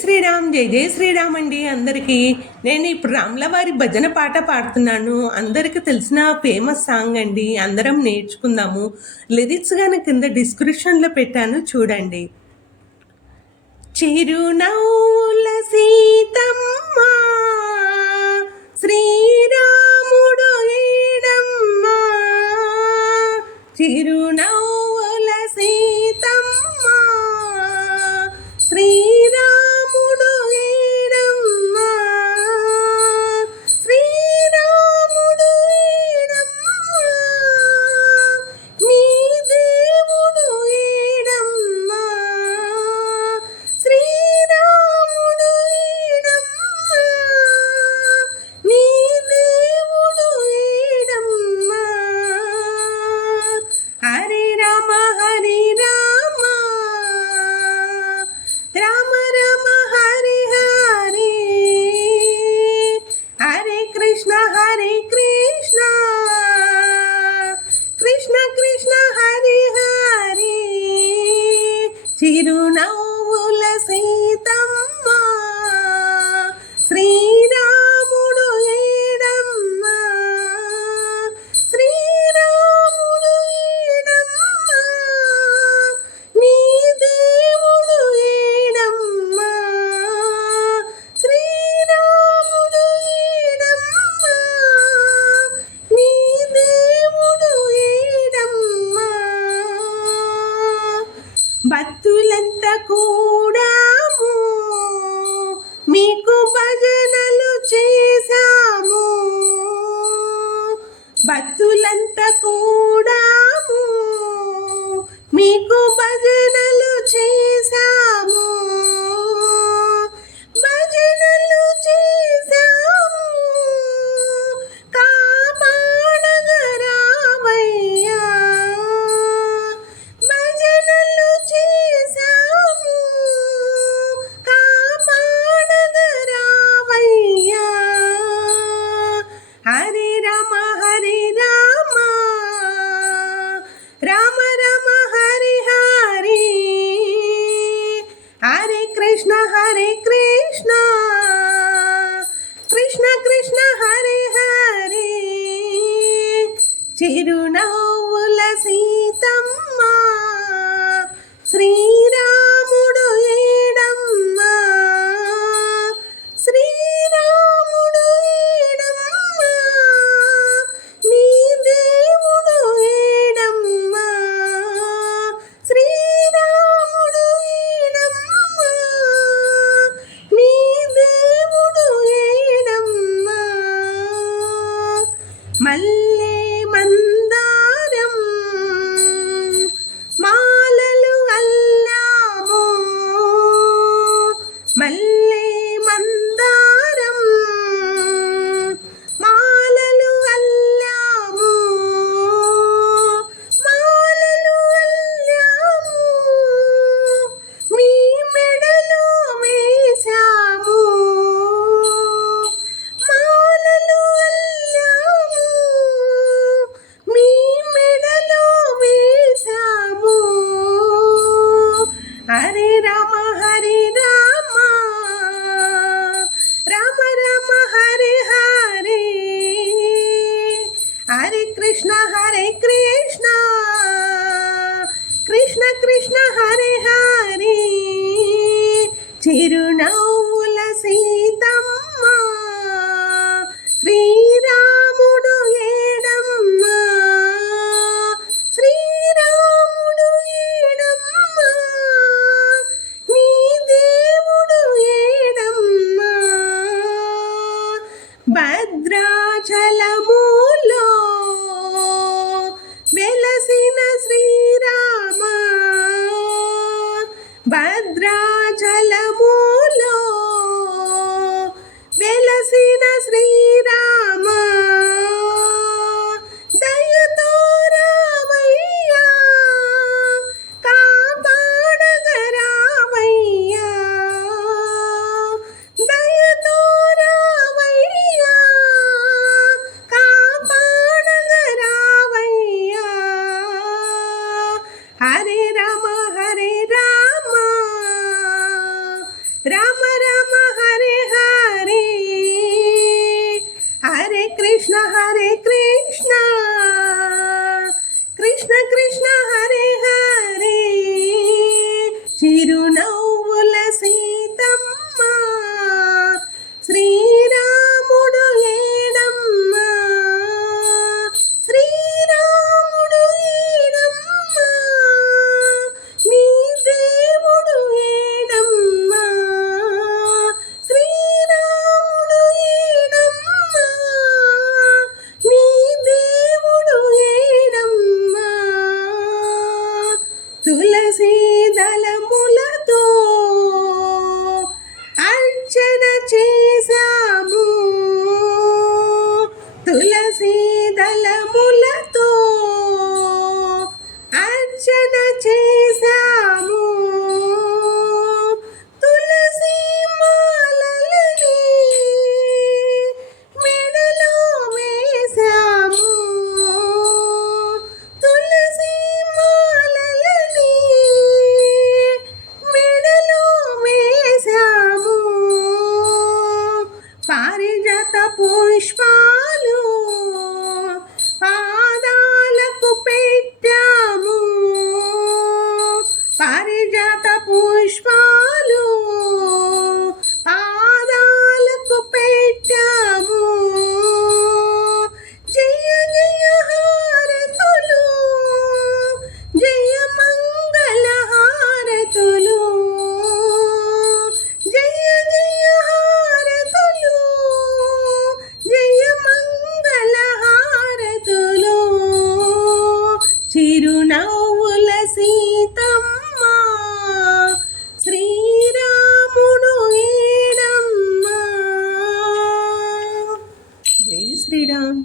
శ్రీరామ్, జై జై శ్రీరామ్ అండి అందరికీ. నేను ఇప్పుడు రాములవారి భజన పాట పాడుతున్నాను. అందరికీ తెలిసిన ఫేమస్ సాంగ్ అండి. అందరం నేర్చుకుందాము. లిరిక్స్ గాని కింద డిస్క్రిప్షన్లో పెట్టాను, చూడండి. చిరునవ్వుల సీతమ్మ శ్రీరాముడు ఈడమ్మ, చిరునవ్వుల సీతమ్మ శ్రీరాముడు ఈడమ్మ, శ్రీరాముడు ఈడమ్మ, నీ దేవుడు ఈడమ్మ, శ్రీరాముడు ఈడమ్మ, నీ దేవుడు ఈడమ్మ. హరి రామ హరి రామ, రామ రామ హరి హరి, హరే కృష్ణ కృష్ణ కృష్ణ హరి హరి. చిరునవ్వుల సీతమ్మ శ్రీరాముడు ఈడమ్మ, శ్రీరాముడు ఈడమ్మ, నీ దేవుడు ఈడమ్మ, శ్రీరాముడు ఈడమ్మ, నీ దేవుడు ఈడమ్మ. భక్తులంతా కూడాము మీకు భజనలు చేశాము, భక్తులంతా కూడాము మీకు భజనలు చేశాము, భజనలు చేశాము, కాపాడగరావయ్యా, భజనలు చేశాము, కాపాడగరావయ్యా. హరి రామ హరి రామ, రామ రామ హరి హరి, హరే కృష్ణ కృష్ణ కృష్ణ హరి హరి. చిరునవ్వుల సీతమ్మ శ్రీరాముడు ఈడమ్మ, శ్రీరాముడు ఈడమ్మ, నీ దేవుడు ఈడమ్మ, శ్రీరాముడు ఈడమ్మ, నీ దేవుడు ఈడమ్మ. మల్లె మందారం మాలలు అల్లాము, మల్లె మందారం మాలలు అల్లాము, మాలలు అల్లాము, మీ మెడలో వేశాము, మాలలు అల్లాము, మీ మెడలో వేశాము. హరే రామ హరి రామ, రామ రామ హరి హరి, హరే కృష్ణ కృష్ణ కృష్ణ హరి హరి. చిరునవ్వుల సీతమ్మ శ్రీరాముడు ఈడమ్మ, శ్రీరాముడు ఈడమ్మ, నీ దేవుడు ఈడమ్మ. భద్రాచలములో వెలసిన శ్రీరామ, భద్రాచలములో రామ రామ హరే హరే, హరే కృష్ణ కృష్ణ కృష్ణ హరే హరే. చిరునవ్వుల సీతమ్మ శ్రీరాముడు ఏడమ్మ, శ్రీరాముడు ఏడమ్మ, మీ దేవుడు ఏడమ్మ, శ్రీరాముడు ఏడమ్మ, మీ దేవుడు ఏడమ్మ. తులసి దళములతో అర్చన చేశాము, తులసి దళములతో అర్చన చేశాము, తులసి మాలలని మెడలో వేశాము, తులసి మాలలని మెడలో వేశాము. పారిజాత పుష్పాలు పాదాలకు పెట్టాము, పారిజాత పుష్పాలు పాదాలకు పెట్టాము. జయ జయ హారతులు, జయ మంగళ హారతులు, జయ జయ హారతులు, జయ మంగళ హారతులు. చిరునవ్వుల సీతమ్మ శ్రీరాముడు ఏడమ్మ. జై శ్రీరామ్.